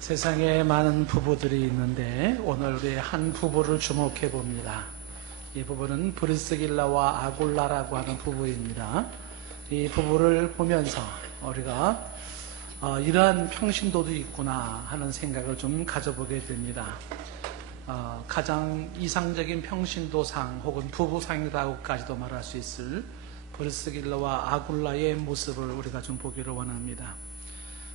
세상에 많은 부부들이 있는데 오늘 우리 한 부부를 주목해 봅니다. 이 부부는 브리스길라와 아굴라라고 하는 부부입니다. 이 부부를 보면서 우리가 이러한 평신도도 있구나 하는 생각을 좀 가져보게 됩니다. 가장 이상적인 평신도상 혹은 부부상이라고까지도 말할 수 있을 브리스길라와 아굴라의 모습을 우리가 좀 보기를 원합니다.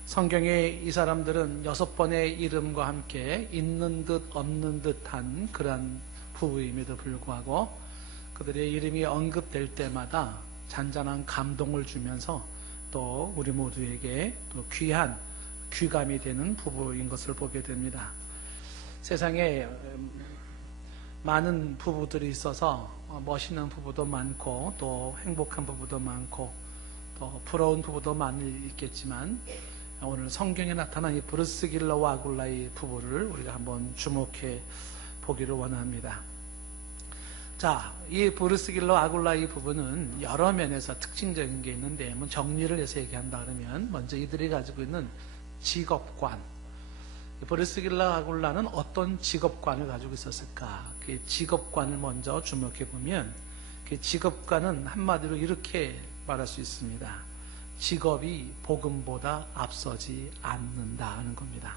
성경에 이 사람들은 6번의 이름과 함께 있는 듯 없는 듯한 그러한 부부임에도 불구하고 그들의 이름이 언급될 때마다 잔잔한 감동을 주면서 또 우리 모두에게 또 귀한 귀감이 되는 부부인 것을 보게 됩니다. 세상에 많은 부부들이 있어서 멋있는 부부도 많고 또 행복한 부부도 많고 또 부러운 부부도 많이 있겠지만 오늘 성경에 나타난 이 브리스길라와 아굴라의 부부를 우리가 한번 주목해 보기를 원합니다. 자, 이 브리스길라와 아굴라의 부부는 여러 면에서 특징적인 게 있는데 정리를 해서 얘기한다 그러면 먼저 이들이 가지고 있는 직업관, 브리스길라와 아굴라는 어떤 직업관을 가지고 있었을까? 그 직업관을 먼저 주목해 보면 그 직업관은 한마디로 이렇게 말할 수 있습니다. 직업이 복음보다 앞서지 않는다 하는 겁니다.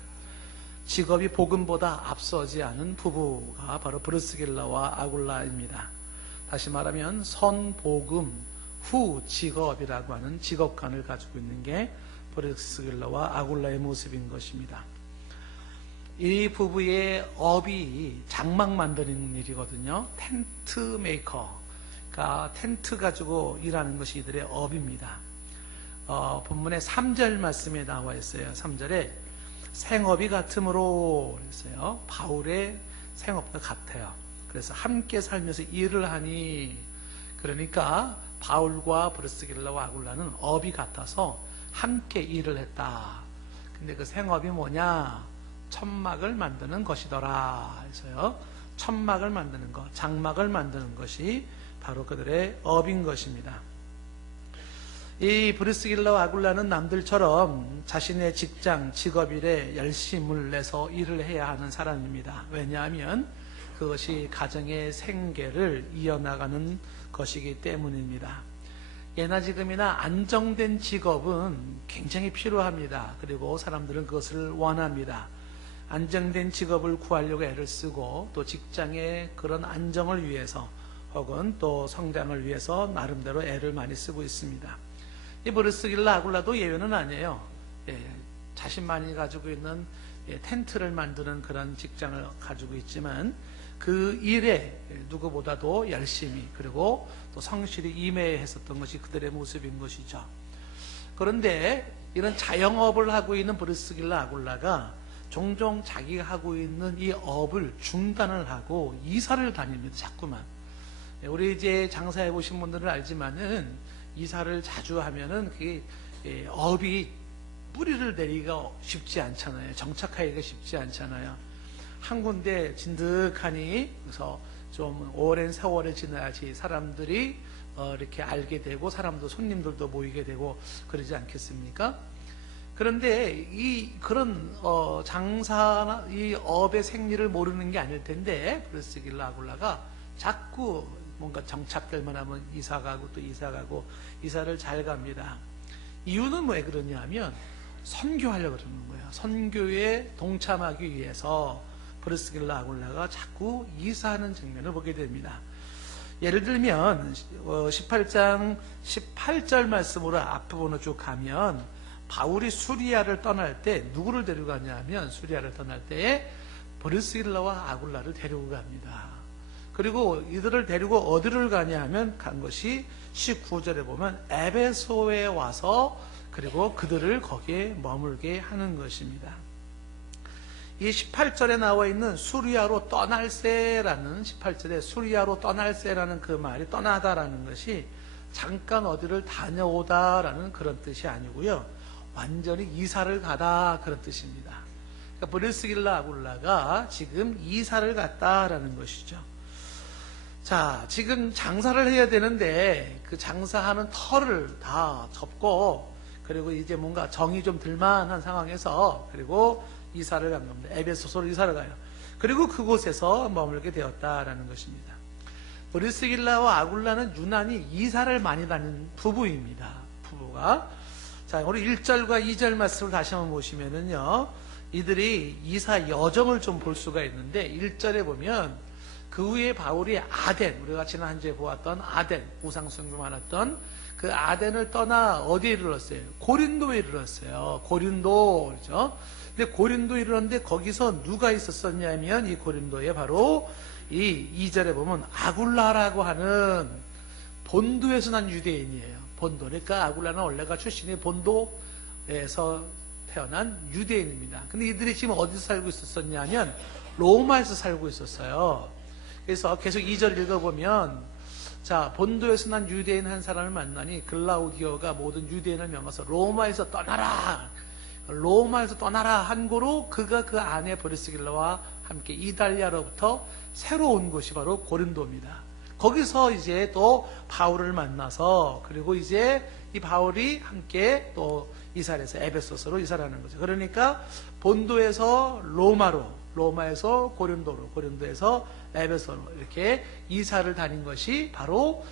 직업이 복음보다 앞서지 않은 부부가 바로 브리스길라와 아굴라입니다. 다시 말하면 선복음 후 직업이라고 하는 직업관을 가지고 있는 게 브리스길라와 아굴라의 모습인 것입니다. 이 부부의 업이 장막 만드는 일이거든요. 텐트 메이커, 그러니까 텐트 가지고 일하는 것이 이들의 업입니다. 본문의 3절 말씀에 나와 있어요. 3절에 생업이 같으므로 그랬어요. 바울의 생업과 같아요. 그래서 함께 살면서 일을 하니, 그러니까 바울과 브리스길라와 아굴라는 업이 같아서 함께 일을 했다. 근데 그 생업이 뭐냐? 천막을 만드는 것이더라. 그래서요. 천막을 만드는 것, 장막을 만드는 것이 바로 그들의 업인 것입니다. 이 브리스길라와 아굴라는 남들처럼 자신의 직장, 직업일에 열심을 내서 일을 해야 하는 사람입니다. 왜냐하면 그것이 가정의 생계를 이어나가는 것이기 때문입니다. 예나 지금이나 안정된 직업은 굉장히 필요합니다. 그리고 사람들은 그것을 원합니다. 안정된 직업을 구하려고 애를 쓰고 또 직장의 그런 안정을 위해서 혹은 또 성장을 위해서 나름대로 애를 많이 쓰고 있습니다. 이 브리스길라 아굴라도 예외는 아니에요. 자신만이 가지고 있는 텐트를 만드는 그런 직장을 가지고 있지만 그 일에 누구보다도 열심히 그리고 또 성실히 임해했었던 것이 그들의 모습인 것이죠. 그런데 이런 자영업을 하고 있는 브리스길라 아굴라가 종종 자기가 하고 있는 이 업을 중단을 하고 이사를 다닙니다. 자꾸만. 우리 이제 장사해 보신 분들은 알지만은 이사를 자주 하면은 그게 업이 뿌리를 내리기가 쉽지 않잖아요. 정착하기가 쉽지 않잖아요. 한 군데 진득하니 그래서 좀 오랜 세월을 지나야지 사람들이 이렇게 알게 되고 사람도 손님들도 모이게 되고 그러지 않겠습니까? 그런데 그런 장사나 이 업의 생리를 모르는 게 아닐 텐데 브리스길라 아굴라가 자꾸 뭔가 정착될만 하면 이사 가고 또 이사 가고 이사를 잘 갑니다. 이유는 왜 그러냐 하면 선교하려고 그러는 거예요. 선교에 동참하기 위해서 브리스길라 아굴라가 자꾸 이사하는 장면을 보게 됩니다. 예를 들면 18장 18절 말씀으로 앞부분으로 쭉 가면 바울이 수리아를 떠날 때 누구를 데리고 가냐 하면 수리아를 떠날 때에 브리스길라와 아굴라를 데리고 갑니다. 그리고 이들을 데리고 어디를 가냐 하면 간 것이 19절에 보면 에베소에 와서 그리고 그들을 거기에 머물게 하는 것입니다. 이 18절에 나와 있는 수리아로 떠날세라는 18절에 수리아로 떠날세라는 그 말이 떠나다라는 것이 잠깐 어디를 다녀오다라는 그런 뜻이 아니고요. 완전히 이사를 가다 그런 뜻입니다. 그러니까 브리스길라 아굴라가 지금 이사를 갔다라는 것이죠. 자, 지금 장사를 해야 되는데 그 장사하는 터를 다 접고 그리고 이제 뭔가 정이 좀 들만한 상황에서 그리고 이사를 간 겁니다. 에베소서로 이사를 가요. 그리고 그곳에서 머물게 되었다라는 것입니다. 브리스길라와 아굴라는 유난히 이사를 많이 다닌 부부입니다. 부부가. 자, 우리 1절과 2절 말씀을 다시 한번 보시면은요, 이들이 이사 여정을 좀 볼 수가 있는데, 1절에 보면 그 후에 바울이 아덴, 우리가 지난 한 주에 보았던 아덴, 우상숭배 많았던 그 아덴을 떠나 어디에 이르렀어요? 고린도에 이르렀어요. 고린도, 그렇죠? 근데 고린도에 이르렀는데 거기서 누가 있었었냐면 이 고린도에 바로 이 2절에 보면 아굴라라고 하는 본도에서 난 유대인이에요. 본도. 그러니까 아굴라는 원래가 출신이 본도에서 태어난 유대인입니다. 근데 이들이 지금 어디서 살고 있었냐면 로마에서 살고 있었어요. 그래서 계속 2절 읽어보면, 자, 본도에서 난 유대인 한 사람을 만나니 글라우디오가 모든 유대인을 명하서 로마에서 떠나라! 로마에서 떠나라 한 고로 그가 그 아내 브리스길라와 함께 이달리아로부터 새로 온 곳이 바로 고린도입니다. 거기서 이제 또 바울을 만나서, 그리고 이제 이 바울이 함께 또 이사를 해서 에베소서로 이사를 하는 거죠. 그러니까 본도에서 로마로, 로마에서 고린도로, 고린도에서 에베소로 이렇게 이사를 다닌 것이 바로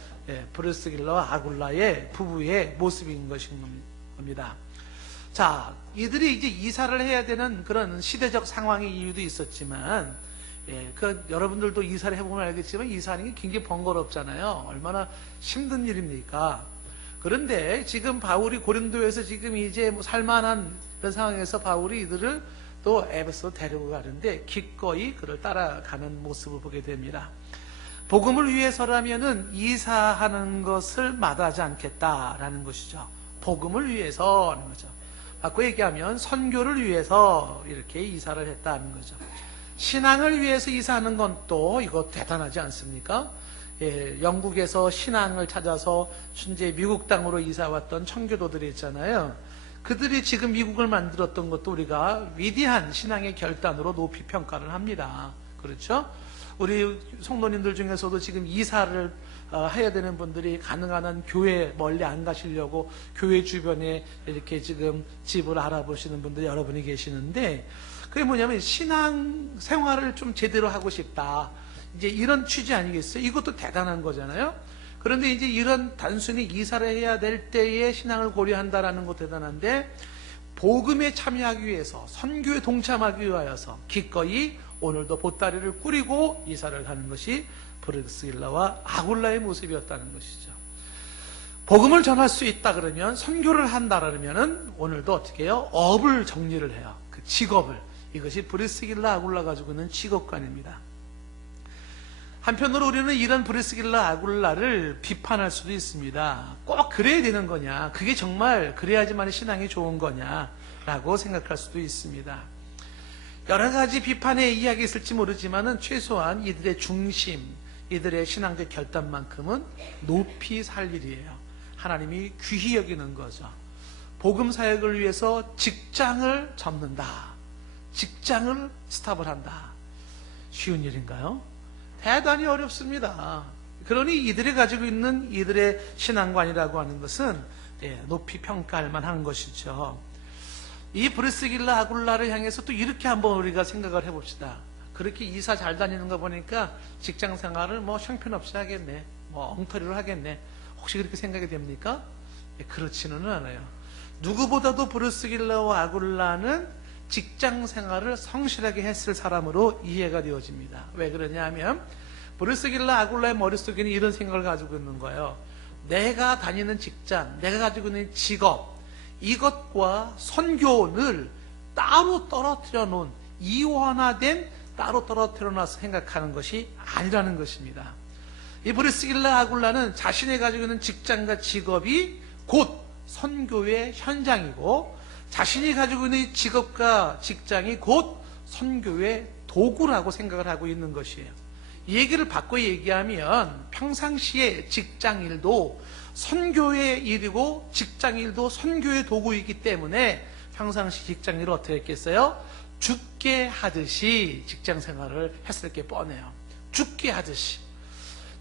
브리스길라와 아굴라의 부부의 모습인 것인 겁니다. 자, 이들이 이제 이사를 해야 되는 그런 시대적 상황의 이유도 있었지만, 여러분들도 이사를 해보면 알겠지만 이사하는 게 굉장히 번거롭잖아요. 얼마나 힘든 일입니까? 그런데 지금 바울이 고린도에서 지금 이제 뭐 살만한 그런 상황에서 바울이 이들을 또 에베소로 데리고 가는데 기꺼이 그를 따라가는 모습을 보게 됩니다. 복음을 위해서라면은 이사하는 것을 마다하지 않겠다라는 것이죠. 복음을 위해서 하는 거죠. 바꿔 얘기하면 선교를 위해서 이렇게 이사를 했다는 거죠. 신앙을 위해서 이사하는 건 또 이거 대단하지 않습니까? 영국에서 신앙을 찾아서 현재 미국 땅으로 이사 왔던 청교도들이 있잖아요. 그들이 지금 미국을 만들었던 것도 우리가 위대한 신앙의 결단으로 높이 평가를 합니다. 그렇죠? 우리 성도님들 중에서도 지금 이사를 해야 되는 분들이 가능한 한 교회 멀리 안 가시려고 교회 주변에 이렇게 지금 집을 알아보시는 분들이 여러분이 계시는데, 그게 뭐냐면 신앙 생활을 좀 제대로 하고 싶다, 이제 이런 취지 아니겠어요? 이것도 대단한 거잖아요. 그런데 이제 이런 단순히 이사를 해야 될 때에 신앙을 고려한다라는 것도 대단한데, 복음에 참여하기 위해서, 선교에 동참하기 위하여서 기꺼이 오늘도 보따리를 꾸리고 이사를 가는 것이 브리스길라와 아굴라의 모습이었다는 것이죠. 복음을 전할 수 있다 그러면, 선교를 한다 그러면은 오늘도 어떻게 해요? 업을 정리를 해요. 그 직업을. 이것이 브리스길라 아굴라 가지고 있는 직업관입니다. 한편으로 우리는 이런 브리스길라 아굴라를 비판할 수도 있습니다. 꼭 그래야 되는 거냐? 그게 정말 그래야지만 신앙이 좋은 거냐라고 생각할 수도 있습니다. 여러 가지 비판의 이야기 있을지 모르지만은 최소한 이들의 중심, 이들의 신앙적 결단만큼은 높이 살 일이에요. 하나님이 귀히 여기는 거죠. 복음 사역을 위해서 직장을 접는다. 직장을 스탑을 한다. 쉬운 일인가요? 대단히 어렵습니다. 그러니 이들이 가지고 있는 이들의 신앙관이라고 하는 것은 높이 평가할 만한 것이죠. 이 브리스길라 아굴라를 향해서 또 이렇게 한번 우리가 생각을 해봅시다. 그렇게 이사 잘 다니는 거 보니까 직장 생활을 뭐 형편없이 하겠네, 뭐 엉터리로 하겠네, 혹시 그렇게 생각이 됩니까? 그렇지는 않아요. 누구보다도 브리스길라와 아굴라는 직장 생활을 성실하게 했을 사람으로 이해가 되어집니다. 왜 그러냐 하면 브리스길라 아굴라의 머릿속에는 이런 생각을 가지고 있는 거예요. 내가 다니는 직장, 내가 가지고 있는 직업, 이것과 선교를 따로 떨어뜨려 놓은, 이원화된 따로 떨어뜨려 놔서 생각하는 것이 아니라는 것입니다. 이 브리스길라 아굴라는 자신이 가지고 있는 직장과 직업이 곧 선교의 현장이고, 자신이 가지고 있는 직업과 직장이 곧 선교의 도구라고 생각을 하고 있는 것이에요. 이 얘기를 바꿔 얘기하면 평상시에 직장일도 선교의 일이고 직장일도 선교의 도구이기 때문에 평상시 직장일을 어떻게 했겠어요? 죽게 하듯이 직장 생활을 했을 게 뻔해요. 죽게 하듯이.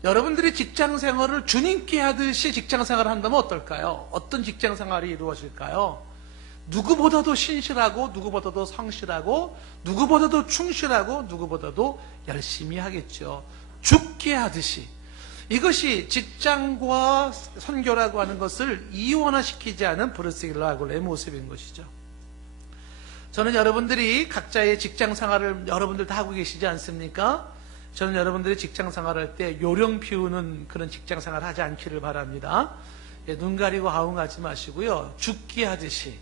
여러분들이 직장 생활을 주님께 하듯이 직장 생활을 한다면 어떨까요? 어떤 직장 생활이 이루어질까요? 누구보다도 신실하고 누구보다도 성실하고 누구보다도 충실하고 누구보다도 열심히 하겠죠. 죽게 하듯이. 이것이 직장과 선교라고 하는 것을 이원화시키지 않은 브루스길라 아굴라의 모습인 것이죠. 저는 여러분들이 각자의 직장 생활을 여러분들 다 하고 계시지 않습니까? 저는 여러분들이 직장 생활할 때 요령 피우는 그런 직장 생활을 하지 않기를 바랍니다. 눈 가리고 아웅하지 마시고요. 죽게 하듯이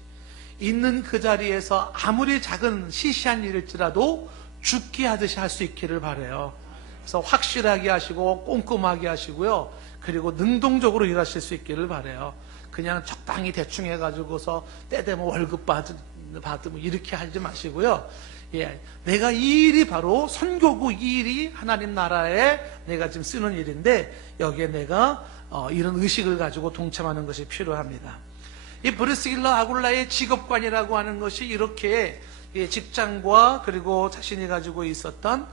있는 그 자리에서 아무리 작은 시시한 일일지라도 죽게 하듯이 할 수 있기를 바라요. 그래서 확실하게 하시고 꼼꼼하게 하시고요. 그리고 능동적으로 일하실 수 있기를 바라요. 그냥 적당히 대충 해가지고서 때 되면 월급 받으면 이렇게 하지 마시고요. 예, 내가 이 일이 바로 선교고 이 일이 하나님 나라에 내가 지금 쓰는 일인데 여기에 내가 이런 의식을 가지고 동참하는 것이 필요합니다. 이 브루스길라 아굴라의 직업관이라고 하는 것이 이렇게 직장과 그리고 자신이 가지고 있었던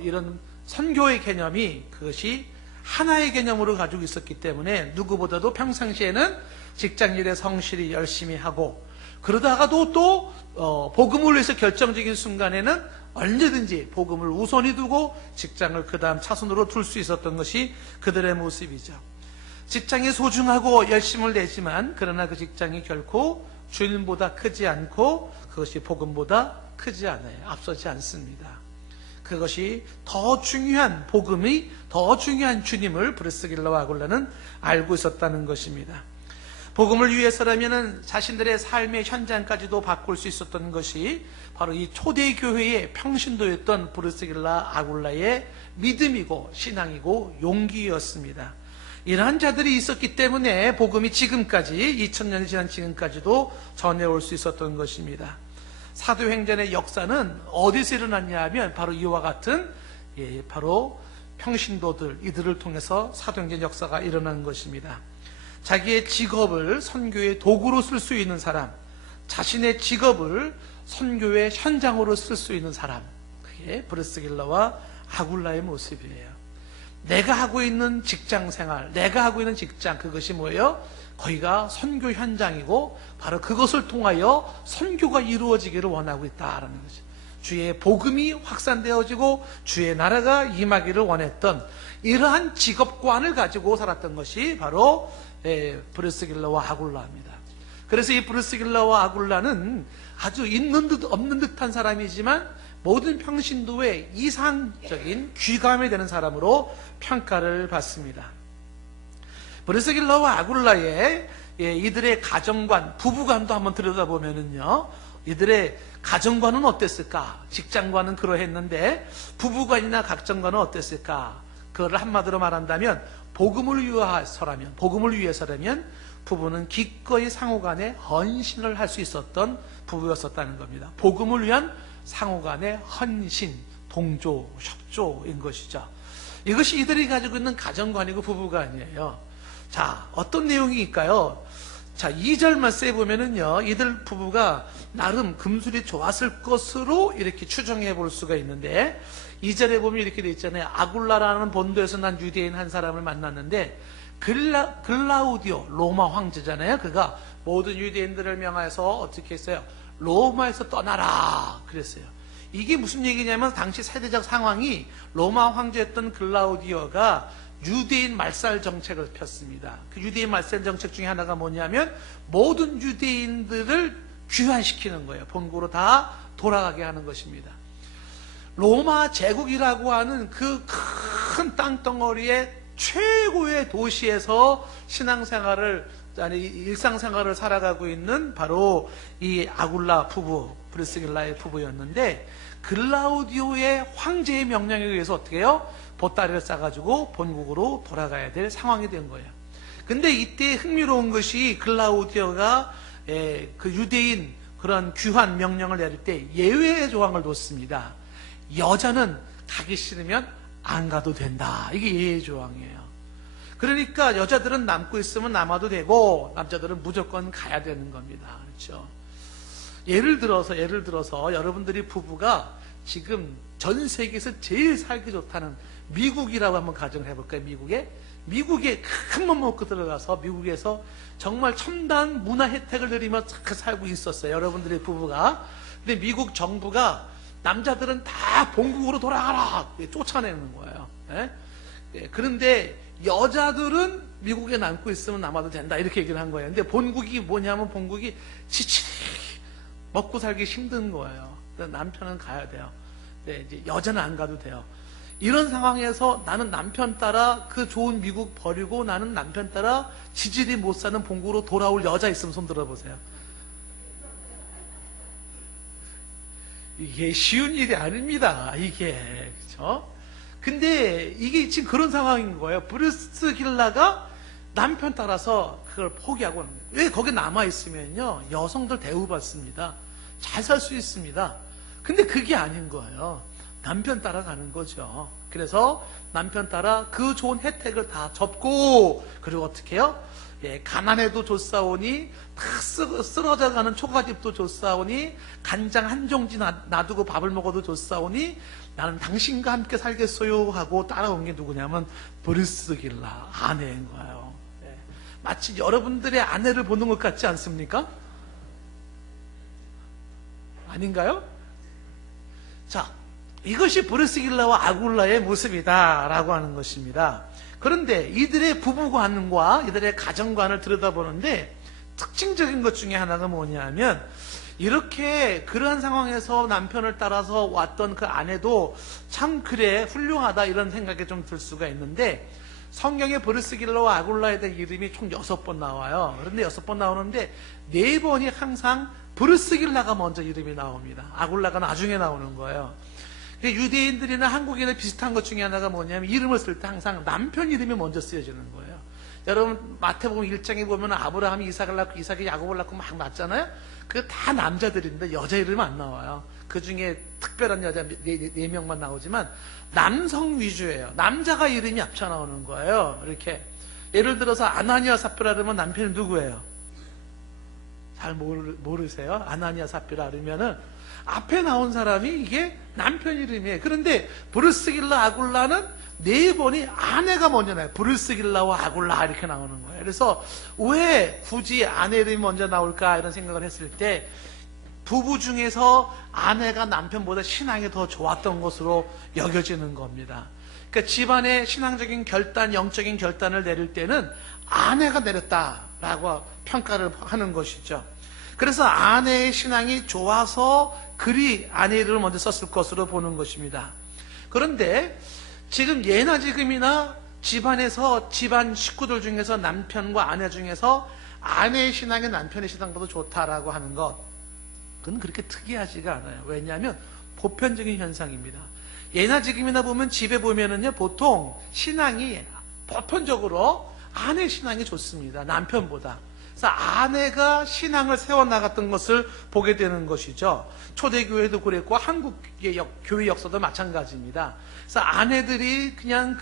이런 선교의 개념이 그것이 하나의 개념으로 가지고 있었기 때문에 누구보다도 평상시에는 직장일에 성실히 열심히 하고 그러다가도 또 복음을 위해서 결정적인 순간에는 언제든지 복음을 우선히 두고 직장을 그 다음 차선으로 둘 수 있었던 것이 그들의 모습이죠. 직장이 소중하고 열심을 내지만 그러나 그 직장이 결코 주님보다 크지 않고 그것이 복음보다 크지 않아요. 앞서지 않습니다. 그것이 더 중요한 복음이 더 중요한 주님을 브루스길라와 아굴라는 알고 있었다는 것입니다. 복음을 위해서라면 자신들의 삶의 현장까지도 바꿀 수 있었던 것이 바로 이 초대교회의 평신도였던 브루스길라 아굴라의 믿음이고 신앙이고 용기였습니다. 이러한 자들이 있었기 때문에 복음이 지금까지 2000년이 지난 지금까지도 전해올 수 있었던 것입니다. 사도행전의 역사는 어디서 일어났냐 하면 바로 이와 같은 바로 평신도들 이들을 통해서 사도행전 역사가 일어난 것입니다. 자기의 직업을 선교의 도구로 쓸 수 있는 사람, 자신의 직업을 선교의 현장으로 쓸 수 있는 사람, 그게 브루스길라와 아굴라의 모습이에요. 내가 하고 있는 직장 생활, 내가 하고 있는 직장, 그것이 뭐예요? 거기가 선교 현장이고 바로 그것을 통하여 선교가 이루어지기를 원하고 있다라는 거죠. 주의 복음이 확산되어지고 주의 나라가 임하기를 원했던 이러한 직업관을 가지고 살았던 것이 바로 브루스길라와 아굴라입니다. 그래서 이 브루스길라와 아굴라는 아주 있는 듯 없는 듯한 사람이지만 모든 평신도의 이상적인 귀감이 되는 사람으로 평가를 받습니다. 브루스길라와 아굴라의 이들의 가정관, 부부관도 한번 들여다보면은요, 이들의 가정관은 어땠을까? 직장관은 그러했는데 부부관이나 가정관은 어땠을까? 그걸 한마디로 말한다면 복음을 위해서라면 부부는 기꺼이 상호간에 헌신을 할 수 있었던 부부였었다는 겁니다. 복음을 위한 상호간의 헌신, 동조, 협조인 것이죠. 이것이 이들이 가지고 있는 가정관이고 부부관이에요. 자, 어떤 내용일까요? 자, 2절 말씀에 보면은요, 이들 부부가 나름 금술이 좋았을 것으로 이렇게 추정해 볼 수가 있는데, 2절에 보면 이렇게 되어 있잖아요. 아굴라라는 본도에서 난 유대인 한 사람을 만났는데, 글라우디오, 로마 황제잖아요. 그가 모든 유대인들을 명하여서 어떻게 했어요? 로마에서 떠나라 그랬어요. 이게 무슨 얘기냐면 당시 세대적 상황이 로마 황제였던 글라우디오가 유대인 말살 정책을 폈습니다. 그 유대인 말살 정책 중에 하나가 뭐냐면 모든 유대인들을 귀환시키는 거예요. 본국으로 다 돌아가게 하는 것입니다. 로마 제국이라고 하는 그 큰 땅덩어리의 최고의 도시에서 신앙생활을 일상생활을 살아가고 있는 바로 이 아굴라 부부, 브루스길라의 부부였는데 글라우디오의 황제의 명령에 의해서 어떻게 해요? 보따리를 싸가지고 본국으로 돌아가야 될 상황이 된 거예요. 근데 이때 흥미로운 것이 글라우디오가 그 유대인 그런 귀환 명령을 내릴 때 예외의 조항을 뒀습니다. 여자는 가기 싫으면 안 가도 된다. 이게 예외의 조항이에요. 그러니까 여자들은 남고 있으면 남아도 되고 남자들은 무조건 가야 되는 겁니다. 그렇죠? 예를 들어서 여러분들이 부부가 지금 전 세계에서 제일 살기 좋다는 미국이라고 한번 가정을 해볼까요? 미국에 큰 맘 먹고 들어가서 미국에서 정말 첨단 문화 혜택을 누리며 살고 있었어요. 여러분들의 부부가. 근데 미국 정부가 남자들은 다 본국으로 돌아가라 쫓아내는 거예요. 예? 예, 그런데 여자들은 미국에 남고 있으면 남아도 된다 이렇게 얘기를 한 거예요. 근데 본국이 뭐냐면 본국이 지치리 먹고 살기 힘든 거예요. 남편은 가야 돼요. 근데 이제 여자는 안 가도 돼요. 이런 상황에서 나는 남편 따라 그 좋은 미국 버리고 나는 남편 따라 지질이 못 사는 본국으로 돌아올 여자 있으면 손 들어보세요. 이게 쉬운 일이 아닙니다. 이게 그렇죠? 근데 이게 지금 그런 상황인 거예요. 브루스 길라가 남편 따라서 그걸 포기하고 하는 거예요. 왜 거기 남아 있으면요 여성들 대우받습니다. 잘 살 수 있습니다. 근데 그게 아닌 거예요. 남편 따라가는 거죠. 그래서 남편 따라 그 좋은 혜택을 다 접고 그리고 어떻게 해요? 예, 가난해도 좋사오니 다 쓰러져가는 초가집도 좋사오니 간장 한 종지 놔두고 밥을 먹어도 좋사오니 나는 당신과 함께 살겠어요 하고 따라온 게 누구냐면 브루스 길라 아내인 거예요. 예, 마치 여러분들의 아내를 보는 것 같지 않습니까? 아닌가요? 자, 이것이 브루스 길라와 아굴라의 모습이다라고 하는 것입니다. 그런데 이들의 부부관과 이들의 가정관을 들여다보는데 특징적인 것 중에 하나가 뭐냐면 이렇게 그러한 상황에서 남편을 따라서 왔던 그 아내도 참 그래 훌륭하다 이런 생각이 좀 들 수가 있는데 성경에 브루스 길라와 아굴라에 대한 이름이 총 6번 나와요. 그런데 6번 나오는데 4번이 항상 브루스 길라가 먼저 이름이 나옵니다. 아굴라가 나중에 나오는 거예요. 유대인들이나 한국인의 비슷한 것 중에 하나가 뭐냐면 이름을 쓸 때 항상 남편 이름이 먼저 쓰여지는 거예요. 여러분 마태복음 1장에 보면 아브라함이 이삭을 낳고 이삭이 야곱을 낳고 막 낳잖아요. 그게 다 남자들인데 여자 이름은 안 나와요. 그 중에 특별한 여자 4명만 나오지만 남성 위주예요. 남자가 이름이 앞쳐 나오는 거예요. 이렇게 예를 들어서 아나니아 삽비라 그러면 남편이 누구예요? 잘 모르세요? 아나니아 삽비라 그러면은 앞에 나온 사람이 이게 남편 이름이에요. 그런데 브루스 길라 아굴라는 4번이 아내가 먼저 나와요. 브루스 길라와 아굴라 이렇게 나오는 거예요. 그래서 왜 굳이 아내 이름이 먼저 나올까 이런 생각을 했을 때 부부 중에서 아내가 남편보다 신앙이 더 좋았던 것으로 여겨지는 겁니다. 그러니까 집안의 신앙적인 결단, 영적인 결단을 내릴 때는 아내가 내렸다라고 평가를 하는 것이죠. 그래서 아내의 신앙이 좋아서 그리 아내 이름을 먼저 썼을 것으로 보는 것입니다. 그런데 지금 예나 지금이나 집안에서 집안 식구들 중에서 남편과 아내 중에서 아내의 신앙이 남편의 신앙보다 좋다라고 하는 것 그건 그렇게 특이하지가 않아요. 왜냐하면 보편적인 현상입니다. 예나 지금이나 보면 집에 보면은요 보통 신앙이 보편적으로 아내 신앙이 좋습니다. 남편보다. 그래서 아내가 신앙을 세워나갔던 것을 보게 되는 것이죠. 초대교회도 그랬고 한국의 교회 역사도 마찬가지입니다. 그래서 아내들이 그냥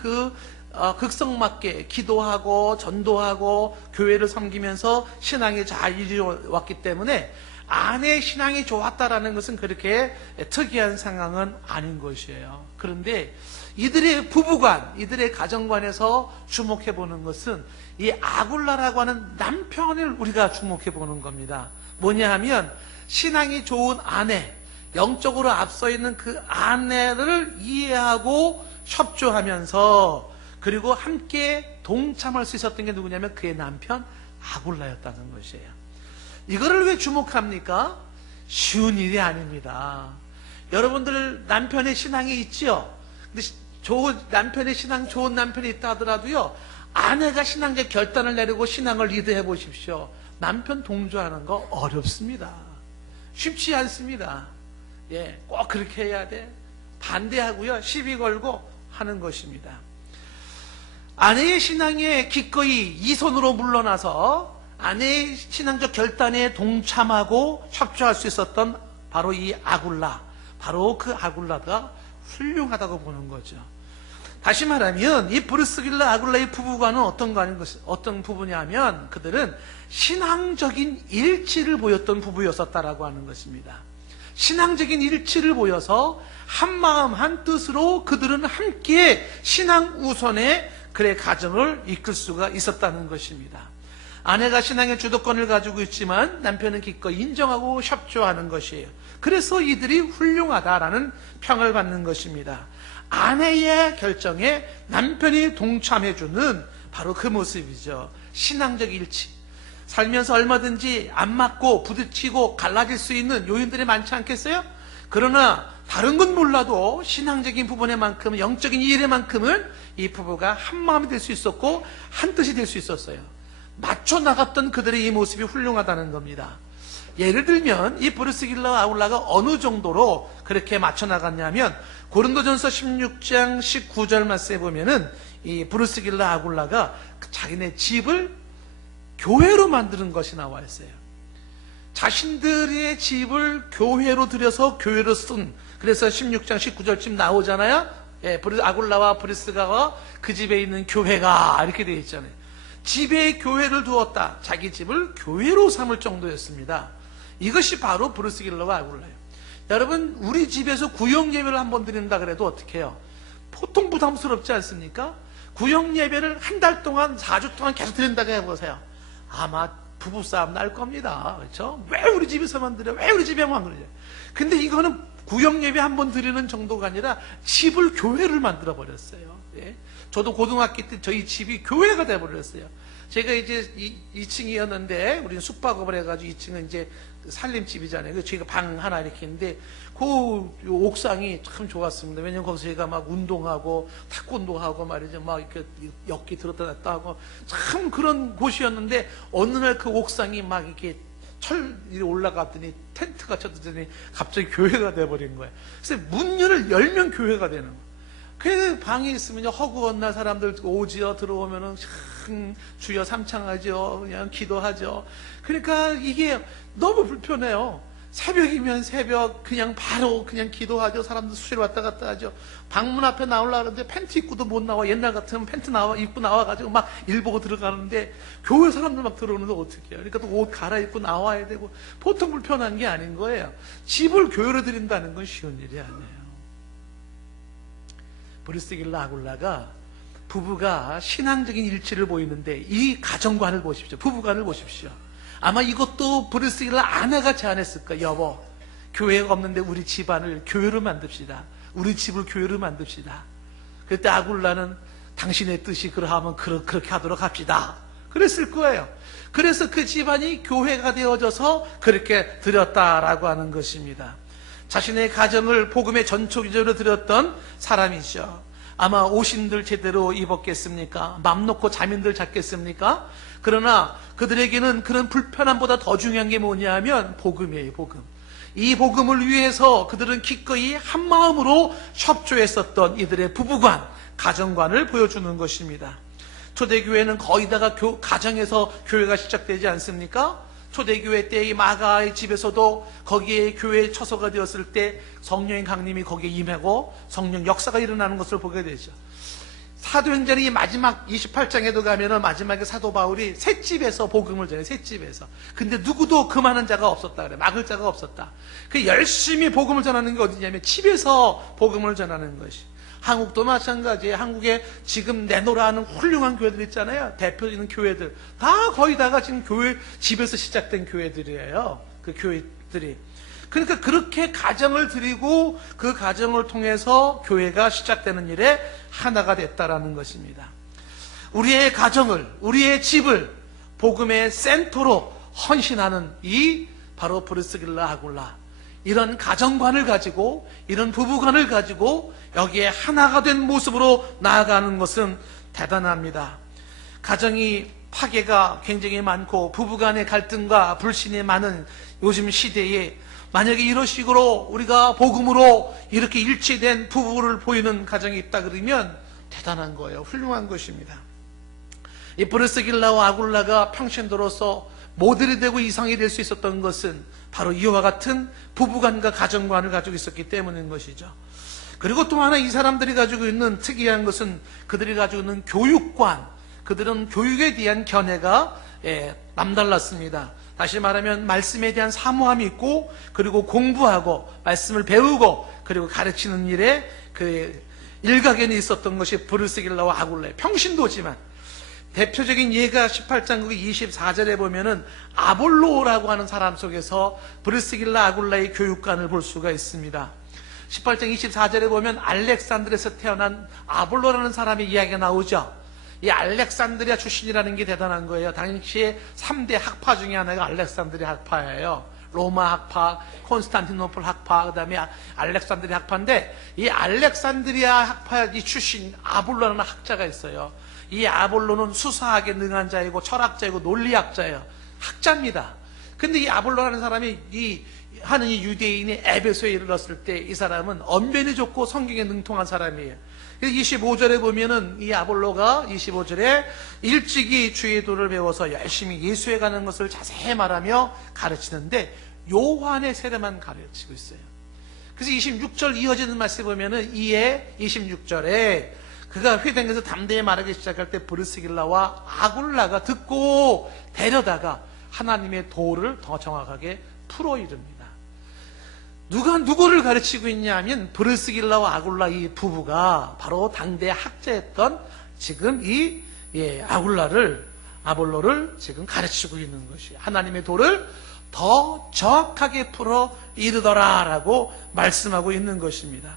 극성맞게 기도하고 전도하고 교회를 섬기면서 신앙이 잘 이루어왔기 때문에 아내의 신앙이 좋았다라는 것은 그렇게 특이한 상황은 아닌 것이에요. 그런데 이들의 부부관, 이들의 가정관에서 주목해 보는 것은 이 아굴라라고 하는 남편을 우리가 주목해 보는 겁니다. 뭐냐 하면 신앙이 좋은 아내, 영적으로 앞서 있는 그 아내를 이해하고 협조하면서 그리고 함께 동참할 수 있었던 게 누구냐면 그의 남편 아굴라였다는 것이에요. 이거를 왜 주목합니까? 쉬운 일이 아닙니다. 여러분들 남편의 신앙이 있죠? 근데 남편의 신앙 좋은 남편이 있다 하더라도요 아내가 신앙적 결단을 내리고 신앙을 리드해 보십시오. 남편 동조하는 거 어렵습니다. 쉽지 않습니다. 예, 꼭 그렇게 해야 돼. 반대하고요 시비 걸고 하는 것입니다. 아내의 신앙에 기꺼이 이 손으로 물러나서 아내의 신앙적 결단에 동참하고 협조할 수 있었던 바로 이 아굴라, 바로 그 아굴라가 훌륭하다고 보는 거죠. 다시 말하면 이 브루스 길라 아굴라의 부부관은 어떤 부부냐면 그들은 신앙적인 일치를 보였던 부부였었다라고 하는 것입니다. 신앙적인 일치를 보여서 한 마음 한 뜻으로 그들은 함께 신앙 우선의 그의 가정을 이끌 수가 있었다는 것입니다. 아내가 신앙의 주도권을 가지고 있지만 남편은 기꺼이 인정하고 협조하는 것이에요. 그래서 이들이 훌륭하다라는 평을 받는 것입니다. 아내의 결정에 남편이 동참해주는 바로 그 모습이죠. 신앙적 일치. 살면서 얼마든지 안 맞고 부딪히고 갈라질 수 있는 요인들이 많지 않겠어요? 그러나 다른 건 몰라도 신앙적인 부분에만큼, 영적인 일에만큼은 이 부부가 한 마음이 될 수 있었고 한 뜻이 될 수 있었어요. 맞춰 나갔던 그들의 이 모습이 훌륭하다는 겁니다. 예를 들면 이 브리스길라와 아굴라가 어느 정도로 그렇게 맞춰 나갔냐면 고린도전서 16장 19절 말씀에 보면은 이 브리스길라 아굴라가 자기네 집을 교회로 만드는 것이 나와 있어요. 자신들의 집을 교회로 들여서 교회로 쓴, 그래서 16장 19절쯤 나오잖아요. 예, 아굴라와 브리스가와 그 집에 있는 교회가 이렇게 되어 있잖아요. 집에 교회를 두었다. 자기 집을 교회로 삼을 정도였습니다. 이것이 바로 브리스길라와 아굴라예요. 여러분, 우리 집에서 구역 예배를 한번 드린다 그래도 어떻게 해요? 보통 부담스럽지 않습니까? 구역 예배를 한 달 동안, 4주 동안 계속 드린다고 해보세요. 아마 부부싸움 날 겁니다. 그렇죠? 왜 우리 집에서만 드려? 왜 우리 집에만 그러죠? 근데 이거는 구역 예배 한번 드리는 정도가 아니라 집을 교회를 만들어 버렸어요. 예? 저도 고등학교 때 저희 집이 교회가 돼 버렸어요. 제가 이제 2층이었는데 우리는 숙박업을 해가지고 2층은 이제 살림집이잖아요. 그래서 저희가 방 하나 이렇게 있는데 그 옥상이 참 좋았습니다. 왜냐면 거기서 저희가 막 운동하고 태권도하고 말이죠. 막 이렇게 엮기 들었다 놨다 하고 참 그런 곳이었는데 어느 날 그 옥상이 막 이렇게 철이 올라갔더니 텐트가 쳐졌더니 갑자기 교회가 돼버린 거예요. 그래서 문을 열면 교회가 되는 거예요. 그 방에 있으면 허구한 날 사람들 오지요. 들어오면은 주여 삼창하죠. 그냥 기도하죠. 그러니까 이게 너무 불편해요. 새벽이면 새벽 그냥 바로 그냥 기도하죠. 사람들 수시로 왔다 갔다 하죠. 방문 앞에 나오려고 하는데 팬티 입고도 못 나와. 옛날 같으면 팬티 입고 나와가지고 막 일 보고 들어가는데 교회 사람들 막 들어오는데 어떻게 해요? 그러니까 또 옷 갈아입고 나와야 되고 보통 불편한 게 아닌 거예요. 집을 교회로 드린다는 건 쉬운 일이 아니에요. 브리스길라 아굴라가 부부가 신앙적인 일치를 보이는데 이 가정관을 보십시오. 부부관을 보십시오. 아마 이것도 브리스길라 아내가 제안했을 거예요. 여보, 교회가 없는데 우리 집안을 교회로 만듭시다. 우리 집을 교회로 만듭시다. 그때 아굴라는 당신의 뜻이 그러하면 그렇게 하도록 합시다. 그랬을 거예요. 그래서 그 집안이 교회가 되어져서 그렇게 드렸다라고 하는 것입니다. 자신의 가정을 복음의 전초기적으로 드렸던 사람이죠. 아마 옷인들 제대로 입었겠습니까? 맘 놓고 잠인들 잤겠습니까? 그러나 그들에게는 그런 불편함보다 더 중요한 게 뭐냐면 복음이에요. 복음. 이 복음을 위해서 그들은 기꺼이 한 마음으로 협조했었던 이들의 부부관, 가정관을 보여주는 것입니다. 초대교회는 거의 다가 가정에서 교회가 시작되지 않습니까? 초대교회 때 이 마가의 집에서도 거기에 교회의 처소가 되었을 때 성령의 강림이 거기에 임하고 성령 역사가 일어나는 것을 보게 되죠. 사도행전이 마지막 28장에도 가면은 마지막에 사도 바울이 셋집에서 복음을 전해. 셋집에서. 근데 누구도 금하는 자가 없었다 그래. 막을 자가 없었다. 그 열심히 복음을 전하는 게 어디냐면 집에서 복음을 전하는 것이. 한국도 마찬가지예요. 한국에 지금 내노라 하는 훌륭한 교회들 있잖아요. 대표 있는 교회들. 다 거의 다가 지금 교회, 집에서 시작된 교회들이에요. 그 교회들이. 그러니까 그렇게 가정을 드리고 그 가정을 통해서 교회가 시작되는 일에 하나가 됐다라는 것입니다. 우리의 가정을, 우리의 집을 복음의 센터로 헌신하는 이 바로 브리스길라 아굴라. 이런 가정관을 가지고 이런 부부관을 가지고 여기에 하나가 된 모습으로 나아가는 것은 대단합니다. 가정이 파괴가 굉장히 많고 부부간의 갈등과 불신이 많은 요즘 시대에 만약에 이런 식으로 우리가 복음으로 이렇게 일치된 부부를 보이는 가정이 있다 그러면 대단한 거예요. 훌륭한 것입니다. 이 브리스길라와 아굴라가 평신도로서 모델이 되고 이상이 될 수 있었던 것은 바로 이와 같은 부부관과 가정관을 가지고 있었기 때문인 것이죠. 그리고 또 하나 이 사람들이 가지고 있는 특이한 것은 그들이 가지고 있는 교육관, 그들은 교육에 대한 견해가 남달랐습니다. 다시 말하면 말씀에 대한 사모함이 있고 그리고 공부하고 말씀을 배우고 그리고 가르치는 일에 일각에는 있었던 것이 브르스길라와 아굴라의 평신도지만, 대표적인 예가 18장 24절에 보면은 아볼로라고 하는 사람 속에서 브르스길라 아굴라의 교육관을 볼 수가 있습니다. 18장 24절에 보면 알렉산드리아에서 태어난 아볼로라는 사람의 이야기가 나오죠. 이 알렉산드리아 출신이라는 게 대단한 거예요. 당시에 3대 학파 중에 하나가 알렉산드리아 학파예요. 로마 학파, 콘스탄티노플 학파, 그 다음에 알렉산드리아 학파인데, 이 알렉산드리아 학파 이 출신 아볼로라는 학자가 있어요. 이 아볼로는 수사학에 능한 자이고 철학자이고 논리학자예요. 학자입니다. 근데 이 아볼로라는 사람이 하는 이 유대인이 에베소에 이르렀을 때 이 사람은 언변이 좋고 성경에 능통한 사람이에요. 25절에 보면은 이 아볼로가 25절에 일찍이 주의 도를 배워서 열심히 예수에 가는 것을 자세히 말하며 가르치는데 요한의 세례만 가르치고 있어요. 그래서 26절 이어지는 말씀에 보면은 이에 26절에 그가 회당에서 담대히 말하기 시작할 때 브르스길라와 아굴라가 듣고 데려다가 하나님의 도를 더 정확하게 풀어 이릅니다. 누가 누구를 가르치고 있냐 하면 브르스길라와 아굴라 이 부부가 바로 당대 학자였던 지금 이 아볼로를 지금 가르치고 있는 것이에요. 하나님의 도를 더 정확하게 풀어 이르더라라고 말씀하고 있는 것입니다.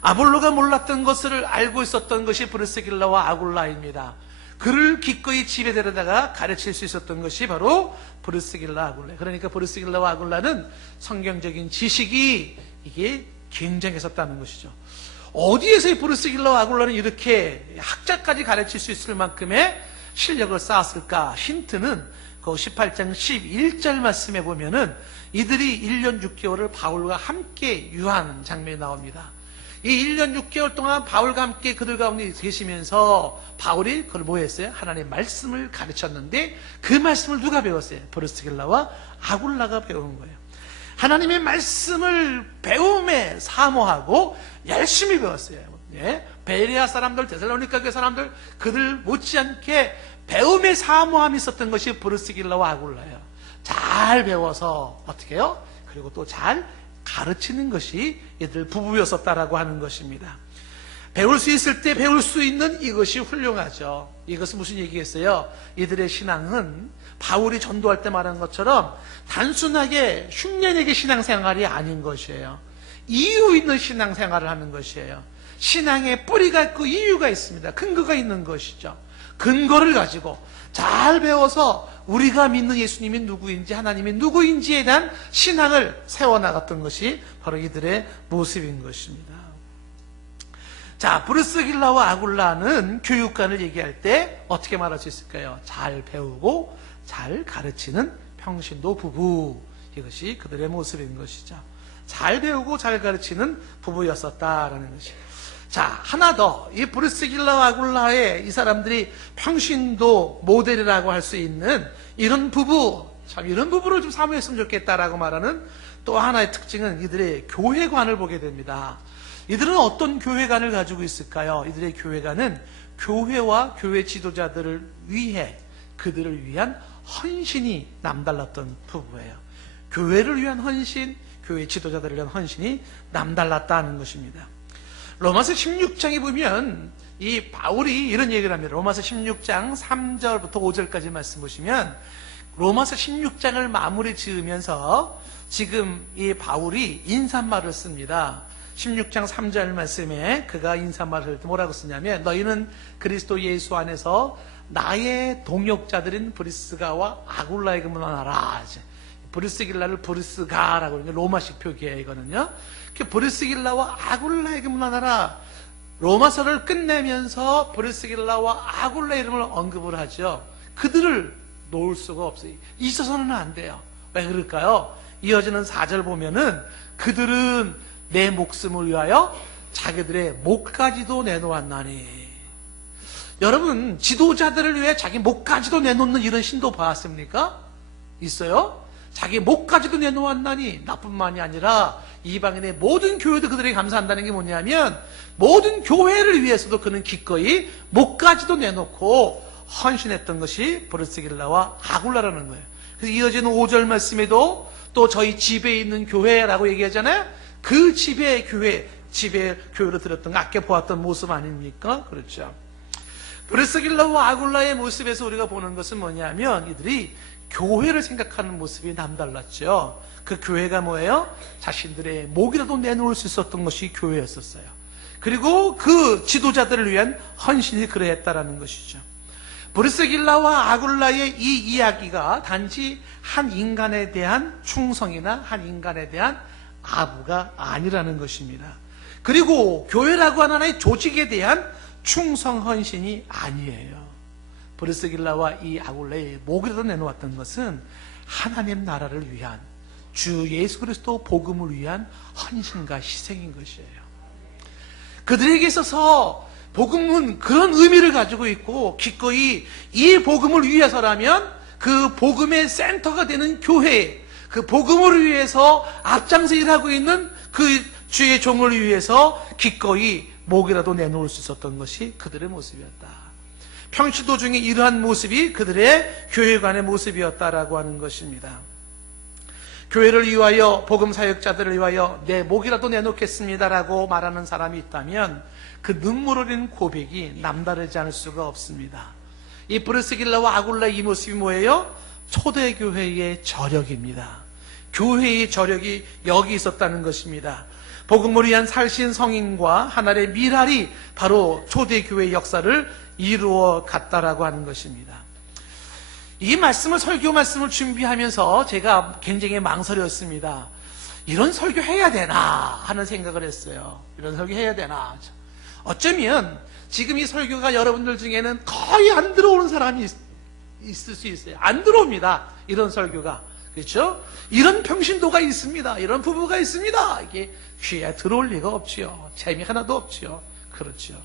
아볼로가 몰랐던 것을 알고 있었던 것이 브르스길라와 아굴라입니다. 그를 기꺼이 집에 데려다가 가르칠 수 있었던 것이 바로 브르스길라 아굴라. 그러니까 브르스길라와 아굴라는 성경적인 지식이 이게 굉장했었다는 것이죠. 어디에서 이 브르스길라와 아굴라는 이렇게 학자까지 가르칠 수 있을 만큼의 실력을 쌓았을까? 힌트는 그 18장 11절 말씀에 보면은 이들이 1년 6개월을 바울과 함께 유하는 장면이 나옵니다. 이 1년 6개월 동안 바울과 함께 그들 가운데 계시면서 바울이 그걸 뭐 했어요? 하나님의 말씀을 가르쳤는데 그 말씀을 누가 배웠어요? 브르스길라와 아굴라가 배운 거예요. 하나님의 말씀을 배움에 사모하고 열심히 배웠어요. 베레아 사람들, 데살로니가 교회 사람들, 그들 못지않게 배움에 사모함이 있었던 것이 브르스길라와 아굴라예요. 잘 배워서 어떻게 해요? 그리고 또 잘 가르치는 것이 이들 부부였었다라고 하는 것입니다. 배울 수 있을 때 배울 수 있는 이것이 훌륭하죠. 이것은 무슨 얘기겠어요? 이들의 신앙은 바울이 전도할 때 말한 것처럼 단순하게 흉년에게 신앙생활이 아닌 것이에요. 이유 있는 신앙생활을 하는 것이에요. 신앙에 뿌리가 있고 이유가 있습니다. 근거가 있는 것이죠. 근거를 가지고 잘 배워서 우리가 믿는 예수님이 누구인지 하나님이 누구인지에 대한 신앙을 세워나갔던 것이 바로 이들의 모습인 것입니다. 자, 브르스길라와 아굴라는 교육관을 얘기할 때 어떻게 말할 수 있을까요? 잘 배우고 잘 가르치는 평신도 부부, 이것이 그들의 모습인 것이죠. 잘 배우고 잘 가르치는 부부였었다라는 것이에요. 자, 하나 더, 이 브르스길라와 아굴라의 이 사람들이 평신도 모델이라고 할 수 있는 이런 부부, 참 이런 부부를 좀 사모했으면 좋겠다라고 말하는 또 하나의 특징은 이들의 교회관을 보게 됩니다. 이들은 어떤 교회관을 가지고 있을까요? 이들의 교회관은 교회와 교회 지도자들을 위해, 그들을 위한 헌신이 남달랐던 부부예요. 교회를 위한 헌신, 교회 지도자들을 위한 헌신이 남달랐다는 것입니다. 로마서 16장에 보면 이 바울이 이런 얘기를 합니다. 로마서 16장 3절부터 5절까지 말씀 보시면 로마서 16장을 마무리 지으면서 지금 이 바울이 인사말을 씁니다. 16장 3절 말씀에 그가 인사말을 뭐라고 쓰냐면 너희는 그리스도 예수 안에서 나의 동역자들인 브리스가와 아굴라에게 문안하라. 브리스길라를 브리스가라고 하는 로마식 표기예요. 이거는요. 브리스길라와 아굴라에게 문안하라. 로마서를 끝내면서 브리스길라와 아굴라 이름을 언급을 하죠. 그들을 놓을 수가 없어요. 있어서는 안 돼요. 왜 그럴까요? 이어지는 4절 보면은 그들은 내 목숨을 위하여 자기들의 목까지도 내놓았나니. 여러분, 지도자들을 위해 자기 목까지도 내놓는 이런 신도 봤습니까? 있어요? 자기 목까지도 내놓았나니. 나뿐만이 아니라 이방인의 모든 교회도 그들에게 감사한다는 게 뭐냐면 모든 교회를 위해서도 그는 기꺼이 목까지도 내놓고 헌신했던 것이 브르스길라와 아굴라라는 거예요. 그래서 이어지는 5절 말씀에도 또 저희 집에 있는 교회라고 얘기하잖아요. 그 집의 교회, 집에 교회로 들었던 아껴 보았던 모습 아닙니까? 그렇죠. 브리스길라와 아굴라의 모습에서 우리가 보는 것은 뭐냐면 이들이 교회를 생각하는 모습이 남달랐죠. 그 교회가 뭐예요? 자신들의 목이라도 내놓을 수 있었던 것이 교회였었어요. 그리고 그 지도자들을 위한 헌신이 그러했다라는 것이죠. 브리스길라와 아굴라의 이 이야기가 단지 한 인간에 대한 충성이나 한 인간에 대한 아부가 아니라는 것입니다. 그리고 교회라고 하는 하나의 조직에 대한 충성 헌신이 아니에요. 브리스길라와 이 아굴라의 목이라도 내놓았던 것은 하나님 나라를 위한, 주 예수 그리스도 복음을 위한 헌신과 희생인 것이에요. 그들에게 있어서 복음은 그런 의미를 가지고 있고, 기꺼이 이 복음을 위해서라면 그 복음의 센터가 되는 교회, 그 복음을 위해서 앞장서 일하고 있는 그 주의 종을 위해서 기꺼이 목이라도 내놓을 수 있었던 것이 그들의 모습이었다. 평시도 중에 이러한 모습이 그들의 교회관의 모습이었다라고 하는 것입니다. 교회를 위하여, 복음 사역자들을 위하여 내 목이라도 내놓겠습니다라고 말하는 사람이 있다면 그 눈물 어린 고백이 남다르지 않을 수가 없습니다. 이 브리스길라와 아굴라의 이 모습이 뭐예요? 초대교회의 저력입니다. 교회의 저력이 여기 있었다는 것입니다. 복음을 위한 살신 성인과 하나의 미랄이 바로 초대교회의 역사를 이루어 갔다라고 하는 것입니다. 이 말씀을, 설교 말씀을 준비하면서 제가 굉장히 망설였습니다. 이런 설교 해야 되나 하는 생각을 했어요. 이런 설교 해야 되나. 어쩌면 지금 이 설교가 여러분들 중에는 거의 안 들어오는 사람이 있을 수 있어요. 안 들어옵니다. 이런 설교가. 그렇죠? 이런 평신도가 있습니다. 이런 부부가 있습니다. 이게 귀에 들어올 리가 없지요. 재미 하나도 없지요. 그렇죠.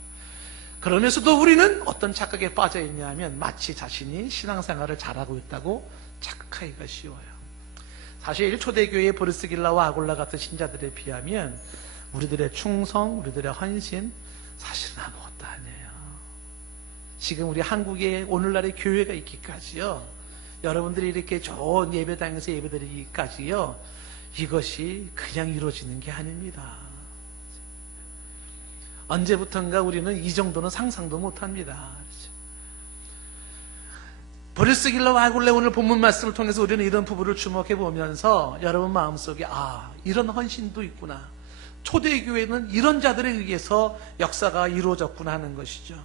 그러면서도 우리는 어떤 착각에 빠져 있냐면 마치 자신이 신앙생활을 잘하고 있다고 착각하기가 쉬워요. 사실 초대교회의 브리스길라와 아굴라 같은 신자들에 비하면 우리들의 충성, 우리들의 헌신 사실은 아무것도 아니에요. 지금 우리 한국에 오늘날의 교회가 있기까지요, 여러분들이 이렇게 좋은 예배당에서 예배드리기까지요, 이것이 그냥 이루어지는 게 아닙니다. 언제부턴가 우리는 이 정도는 상상도 못합니다. 브리스길라와 아굴라 오늘 본문 말씀을 통해서 우리는 이런 부부를 주목해 보면서 여러분 마음속에 이런 헌신도 있구나, 초대교회는 이런 자들에 의해서 역사가 이루어졌구나 하는 것이죠.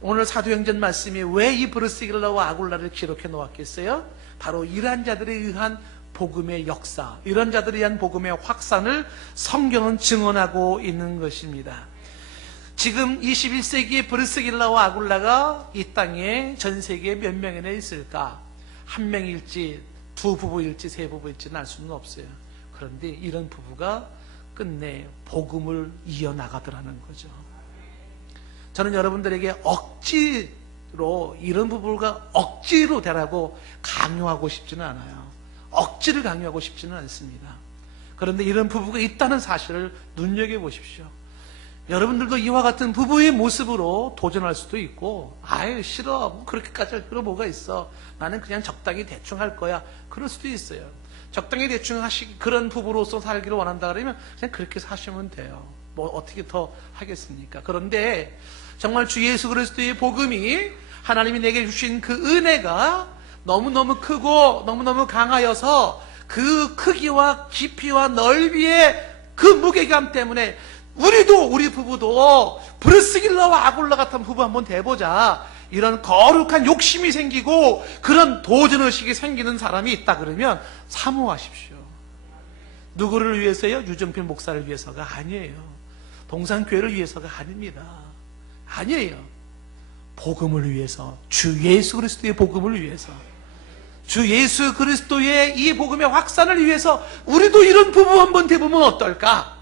오늘 사도행전 말씀이 왜 이 브리스길라와 아굴라를 기록해 놓았겠어요? 바로 이러한 자들에 의한 복음의 역사, 이런 자들에 의한 복음의 확산을 성경은 증언하고 있는 것입니다. 지금 21세기의 브리스길라와 아굴라가 이 땅에 전 세계에 몇 명이나 있을까? 한 명일지, 두 부부일지, 세 부부일지는 알 수는 없어요. 그런데 이런 부부가 끝내 복음을 이어나가더라는 거죠. 저는 여러분들에게 억지로 이런 부부가 억지로 되라고 강요하고 싶지는 않아요. 억지를 강요하고 싶지는 않습니다. 그런데 이런 부부가 있다는 사실을 눈여겨보십시오. 여러분들도 이와 같은 부부의 모습으로 도전할 수도 있고, 아유 싫어, 뭐 그렇게까지 할 필요 뭐가 있어, 나는 그냥 적당히 대충 할 거야, 그럴 수도 있어요. 적당히 대충 그런 부부로서 살기를 원한다 그러면 그냥 그렇게 사시면 돼요. 뭐 어떻게 더 하겠습니까? 그런데 정말 주 예수 그리스도의 복음이, 하나님이 내게 주신 그 은혜가 너무너무 크고 너무너무 강하여서 그 크기와 깊이와 넓이의 그 무게감 때문에 우리 부부도 브리스길라와 아굴라 같은 부부 한번 돼보자, 이런 거룩한 욕심이 생기고 그런 도전의식이 생기는 사람이 있다 그러면 사모하십시오. 누구를 위해서요? 유정필 목사를 위해서가 아니에요. 동산교회를 위해서가 아닙니다. 아니에요. 복음을 위해서, 주 예수 그리스도의 복음을 위해서, 주 예수 그리스도의 이 복음의 확산을 위해서 우리도 이런 부부 한번 돼보면 어떨까?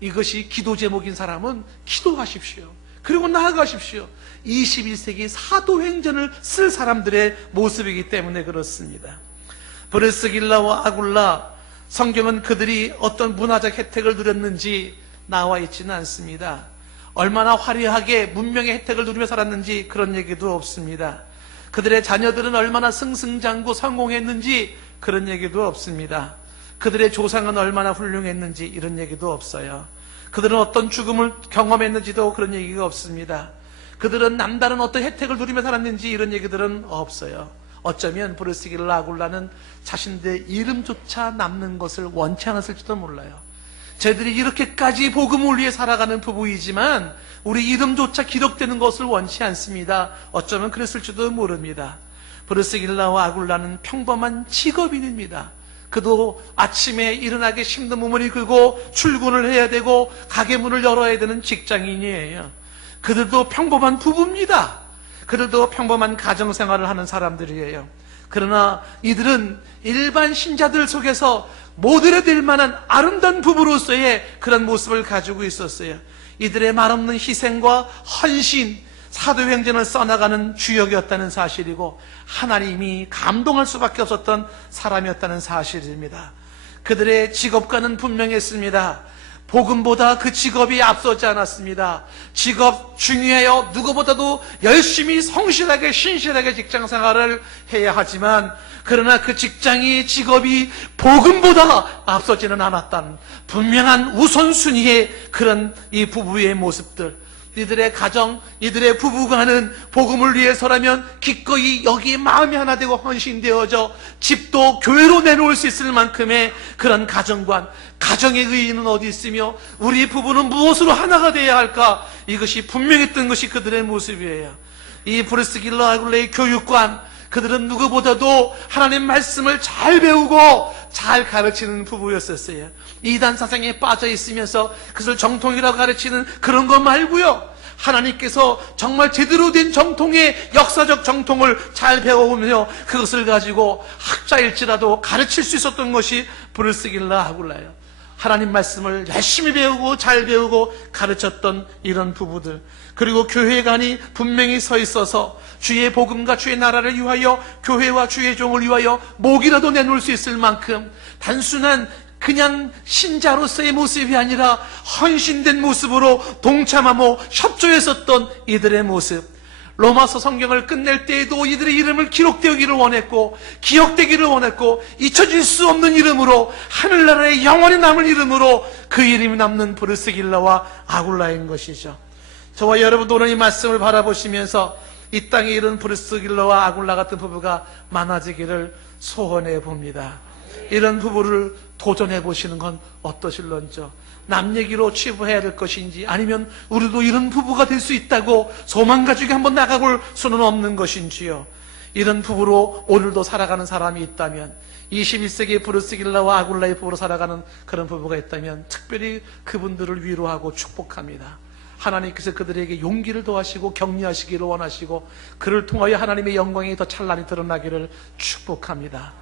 이것이 기도 제목인 사람은 기도하십시오. 그리고 나아가십시오. 21세기 사도행전을 쓸 사람들의 모습이기 때문에 그렇습니다. 브리스길라와 아굴라, 성경은 그들이 어떤 문화적 혜택을 누렸는지 나와 있지는 않습니다. 얼마나 화려하게 문명의 혜택을 누리며 살았는지 그런 얘기도 없습니다. 그들의 자녀들은 얼마나 승승장구 성공했는지 그런 얘기도 없습니다. 그들의 조상은 얼마나 훌륭했는지 이런 얘기도 없어요. 그들은 어떤 죽음을 경험했는지도 그런 얘기가 없습니다. 그들은 남다른 어떤 혜택을 누리며 살았는지 이런 얘기들은 없어요. 어쩌면 브르스길라 아굴라는 자신들의 이름조차 남는 것을 원치 않았을지도 몰라요. 저희들이 이렇게까지 복음을 위해 살아가는 부부이지만 우리 이름조차 기록되는 것을 원치 않습니다. 어쩌면 그랬을지도 모릅니다. 브르스길라와 아굴라는 평범한 직업인입니다. 그도 아침에 일어나기 힘든 몸을 이끌고 출근을 해야 되고 가게 문을 열어야 되는 직장인이에요. 그들도 평범한 부부입니다. 그들도 평범한 가정생활을 하는 사람들이에요. 그러나 이들은 일반 신자들 속에서 모델이 만한 아름다운 부부로서의 그런 모습을 가지고 있었어요. 이들의 말없는 희생과 헌신, 사도행전을 써나가는 주역이었다는 사실이고 하나님이 감동할 수밖에 없었던 사람이었다는 사실입니다. 그들의 직업과는 분명했습니다. 복음보다 그 직업이 앞서지 않았습니다. 직업 중요해요. 누구보다도 열심히 성실하게 신실하게 직장생활을 해야 하지만 그러나 그 직업이 복음보다 앞서지는 않았다는 분명한 우선순위의 그런 이 부부의 모습들, 이들의 가정, 이들의 부부가는 복음을 위해서라면 기꺼이 여기에 마음이 하나 되고 헌신되어져 집도 교회로 내놓을 수 있을 만큼의 그런 가정관, 가정의 의의는 어디 있으며 우리 부부는 무엇으로 하나가 되어야 할까? 이것이 분명했던 것이 그들의 모습이에요. 이 브르스길라 아굴라의 교육관, 그들은 누구보다도 하나님 말씀을 잘 배우고 잘 가르치는 부부였었어요. 이단 사상에 빠져 있으면서 그것을 정통이라고 가르치는 그런 것 말고요, 하나님께서 정말 제대로 된 정통의 역사적 정통을 잘 배워오며 그것을 가지고 학자일지라도 가르칠 수 있었던 것이 브르스길라 아굴라예요. 하나님 말씀을 열심히 배우고 잘 배우고 가르쳤던 이런 부부들, 그리고 교회관이 분명히 서 있어서 주의 복음과 주의 나라를 위하여 교회와 주의 종을 위하여 목이라도 내놓을 수 있을 만큼 단순한 그냥 신자로서의 모습이 아니라 헌신된 모습으로 동참하고 협조했었던 이들의 모습, 로마서 성경을 끝낼 때에도 이들의 이름을 기록되기를 원했고 기억되기를 원했고 잊혀질 수 없는 이름으로 하늘나라에 영원히 남을 이름으로 그 이름이 남는 브르스길라와 아굴라인 것이죠. 저와 여러분도 오늘 이 말씀을 바라보시면서 이 땅에 이런 브르스길라와 아굴라 같은 부부가 많아지기를 소원해 봅니다. 이런 부부를 도전해 보시는 건 어떠실런저? 남 얘기로 치부해야 될 것인지, 아니면 우리도 이런 부부가 될 수 있다고 소망 가지고 한번 나가볼 수는 없는 것인지요. 이런 부부로 오늘도 살아가는 사람이 있다면, 21세기 브르스길라와 아굴라의 부부로 살아가는 그런 부부가 있다면 특별히 그분들을 위로하고 축복합니다. 하나님께서 그들에게 용기를 더하시고 격려하시기를 원하시고 그를 통하여 하나님의 영광이 더 찬란히 드러나기를 축복합니다.